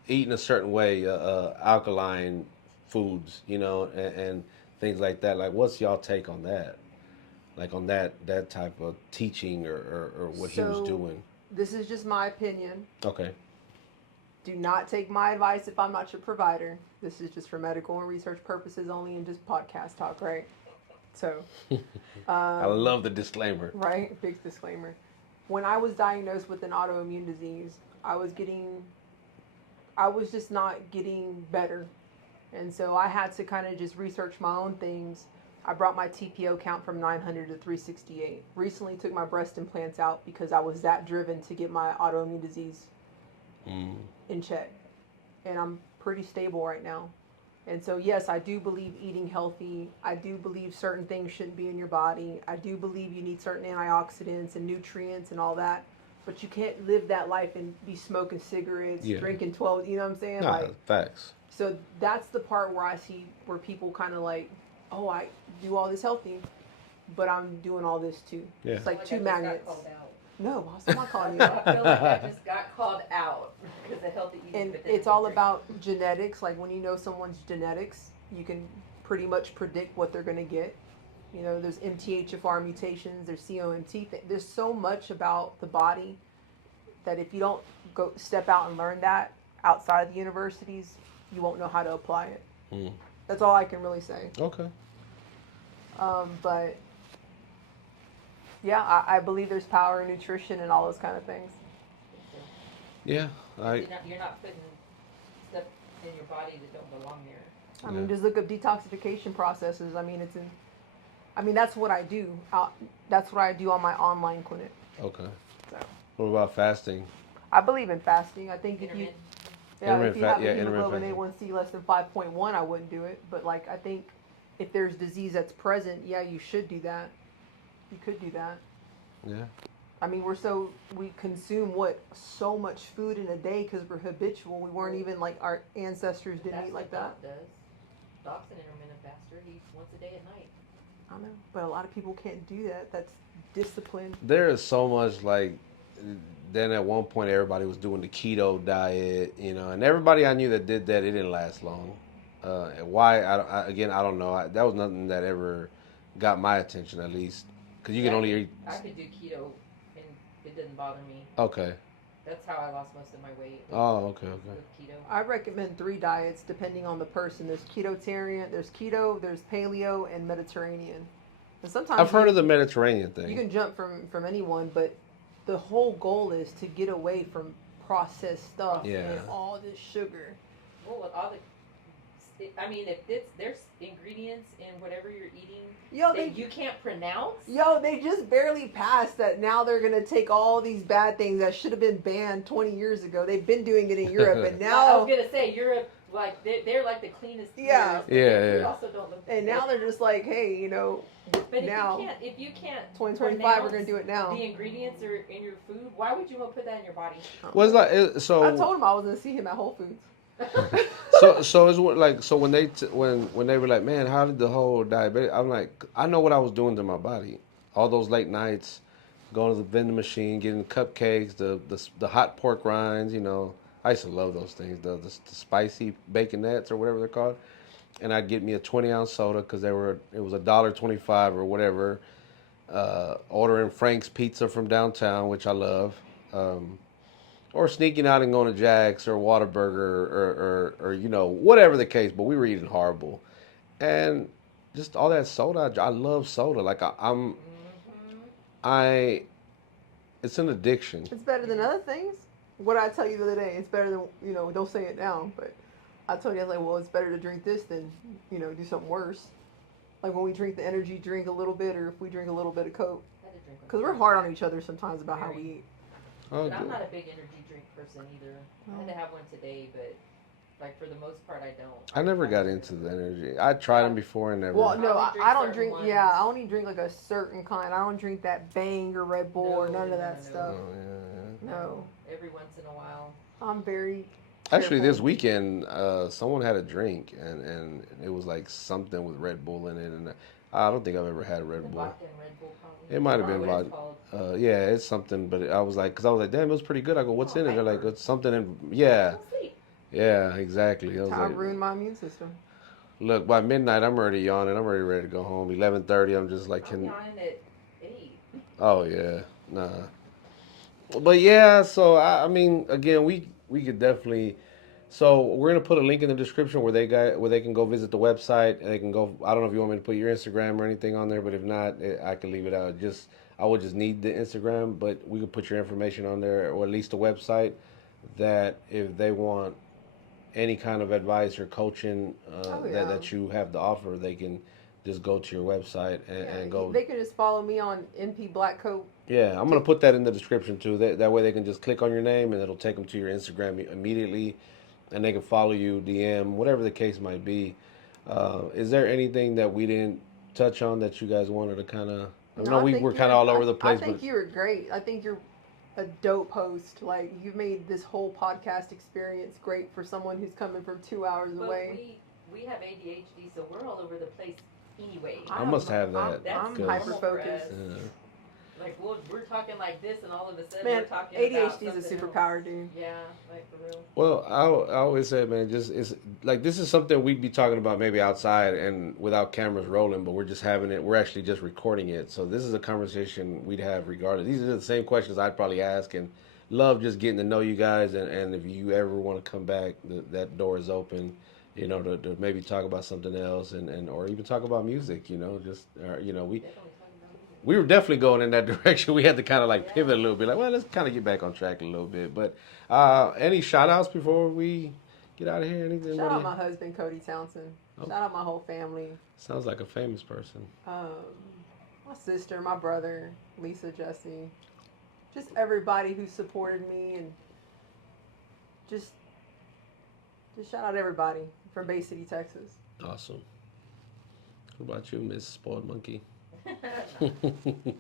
eating a certain way, alkaline foods, you know, and things like that. Like, what's y'all take on that? Like on that type of teaching or what he was doing. This is just my opinion. Okay. Do not take my advice if I'm not your provider. This is just for medical and research purposes only and just podcast talk, right? So, I love the disclaimer. right? Big disclaimer. When I was diagnosed with an autoimmune disease, I was just not getting better. And so I had to kind of just research my own things. I brought my TPO count from 900 to 368. Recently took my breast implants out because I was that driven to get my autoimmune disease in check. And I'm pretty stable right now. And so, yes, I do believe eating healthy. I do believe certain things shouldn't be in your body. I do believe you need certain antioxidants and nutrients and all that. But you can't live that life and be smoking cigarettes, drinking 12, you know what I'm saying? Nah, facts. So that's the part where I see where people kind of like, oh, I do all this healthy, but I'm doing all this too. Yeah. It's like I two just got magnets. called out. No, boss, I'm not calling you I out. feel like I just got called out because of healthy eating. And but then it's I all drink. about genetics. Like when you know someone's genetics, you can pretty much predict what they're going to get. You know, there's MTHFR mutations, there's COMT. There's so much about the body that if you don't go step out and learn that outside of the universities, you won't know how to apply it. That's all I can really say. Okay. But yeah, I believe there's power in nutrition and all those kind of things. Yeah. You're not putting stuff in your body that don't belong there. I mean, just look up detoxification processes. I mean, that's what I do. That's what I do on my online clinic. Okay. So What about fasting? I believe in fasting. I think if you Intermittent. have a intermittent hemoglobin A1C less than 5.1, I wouldn't do it. But like, I think if there's disease that's present, yeah, you should do that. You could do that. Yeah. I mean, we consume so much food in a day because we're habitual. We weren't even like our ancestors didn't That's eat like what that. Doc does. Doc's an intermittent faster. He eats once a day at night. I know, but a lot of people can't do that. That's discipline. There is so much like then at one point everybody was doing the keto diet, and everybody I knew that did that, it didn't last long. Why? I don't know. That was nothing that ever got my attention, at least, because you See, can only eat. I could do keto and it didn't bother me. Okay. That's how I lost most of my weight. Oh, okay. With keto. I recommend 3 diets depending on the person. There's ketotarian, there's keto, there's paleo, and Mediterranean. And sometimes I've heard of the Mediterranean thing. You can jump from anyone, but the whole goal is to get away from processed stuff and all this sugar. Well, with all the, I mean, if there's ingredients in whatever you're eating that you can't pronounce. They just barely passed that. Now they're gonna take all these bad things that should have been banned 20 years ago. They've been doing it in Europe, but now I was gonna say Europe, like they're like the cleanest. Yeah. We also don't look. And now they're just like, hey, But now if you can't 2025, we're gonna do it now. The ingredients are in your food. Why would you want to put that in your body? Was like so? I told him I was gonna see him at Whole Foods. so it's like, so when they were like, man, how did the whole diabetic? I'm like, I know what I was doing to my body. All those late nights, going to the vending machine, getting cupcakes, the hot pork rinds. I used to love those things. The spicy baconettes or whatever they're called. And I'd get me a 20-ounce soda because it was $1.25 or whatever. Ordering Frank's Pizza from downtown, which I love. Or sneaking out and going to Jack's or Whataburger or whatever the case. But we were eating horrible, and just all that soda. I love soda. Like it's an addiction. It's better than other things. What did I tell you the other day? It's better than Don't say it now, but I told you, I was like, well, it's better to drink this than do something worse. Like when we drink the energy drink a little bit, or if we drink a little bit of Coke, because we're hard on each other sometimes about how we eat. But I'm not a big energy drink person either. I had to have one today, but like for the most part, I don't. I never got into the energy. I tried them before and never. Well, no, I don't drink. Ones. Yeah, I only drink like a certain kind. I don't drink that Bang or Red Bull or none of that stuff. Oh, yeah. No. Every once in a while. I'm very. Actually, this weekend, someone had a drink, and it was like something with Red Bull in it, and I don't think I've ever had a Red Bull. Vodka and Red Bull, probably. It might have been vodka. Yeah, it's something, but I was like, damn, it was pretty good. I go, what's in it? They're like, it's something in, yeah, exactly. I was like, ruined my immune system. Look, by midnight, I'm already yawning. I'm already ready to go home. 11:30, I'm just like, I'm yawning at 8. Oh yeah, nah. But yeah, so I mean, again, we could definitely. So we're gonna put a link in the description where they can go visit the website, and they can go. I don't know if you want me to put your Instagram or anything on there, but if not, I can leave it out. I would just need the Instagram, but we could put your information on there, or at least the website. That if they want any kind of advice or coaching that you have to offer, they can just go to your website and go. They can just follow me on NP Blackcoat. Yeah, I'm gonna put that in the description too. That way they can just click on your name and it'll take them to your Instagram immediately. And they can follow you, DM, whatever the case might be. Is there anything that we didn't touch on that you guys wanted to kind of? I know we were kind of all over the place. I think you were great. I think you're a dope host. Like, you've made this whole podcast experience great for someone who's coming from 2 hours away. We have ADHD, so we're all over the place anyway. I must have that. I'm hyper focused. Yeah. Like, we're talking like this, and all of a sudden man, we're talking ADHD about is a superpower, dude. Yeah, like for real. Well, I always say, man, it's like this is something we'd be talking about maybe outside and without cameras rolling, but we're just having it. We're actually just recording it, so this is a conversation we'd have regardless. These are the same questions I'd probably ask, and love just getting to know you guys. And if you ever want to come back, that door is open. To maybe talk about something else, and or even talk about music. We were definitely going in that direction. We had to kind of pivot a little bit. Like, well, let's kind of get back on track a little bit. But any shout outs before we get out of here? Anything? Shout out my husband, Cody Townsend. Oh. Shout out my whole family. Sounds like a famous person. My sister, my brother, Lisa, Jesse. Just everybody who supported me, and just shout out everybody from Bay City, Texas. Awesome. What about you, Miss Spoiled Monkey?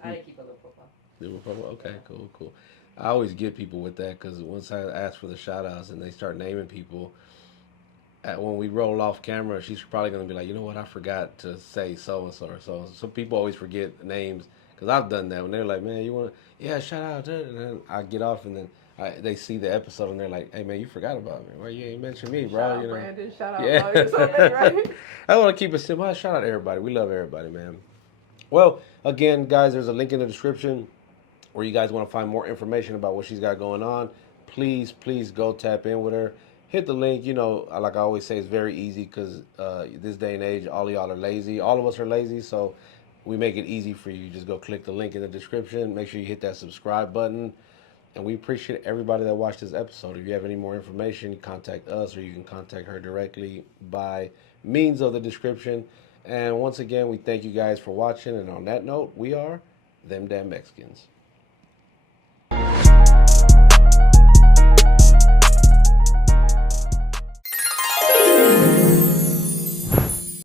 I keep a little profile. Okay, cool. I always get people with that because once I ask for the shout outs and they start naming people, when we roll off camera, she's probably going to be like, you know what, I forgot to say so and so or so. So people always forget names Because I've done that when they're like, man, you want to, yeah, shout out to it. And then I get off and then they see the episode and they're like, hey, man, you forgot about me. Why you ain't mention me, bro? Shout out You know? Brandon, shout out Yeah. Bobby or something, right? I want to keep it simple. Shout out to everybody. We love everybody, man. Well, again, guys, there's a link in the description where you guys want to find more information about what she's got going on. Please, please go tap in with her. Hit the link. You know, like I always say, it's very easy because this day and age, all of y'all are lazy. All of us are lazy, so we make it easy for you. Just go click the link in the description. Make sure you hit that subscribe button. And we appreciate everybody that watched this episode. If you have any more information, contact us or you can contact her directly by means of the description. And once again, we thank you guys for watching. And on that note, we are Them Damn Mexicans.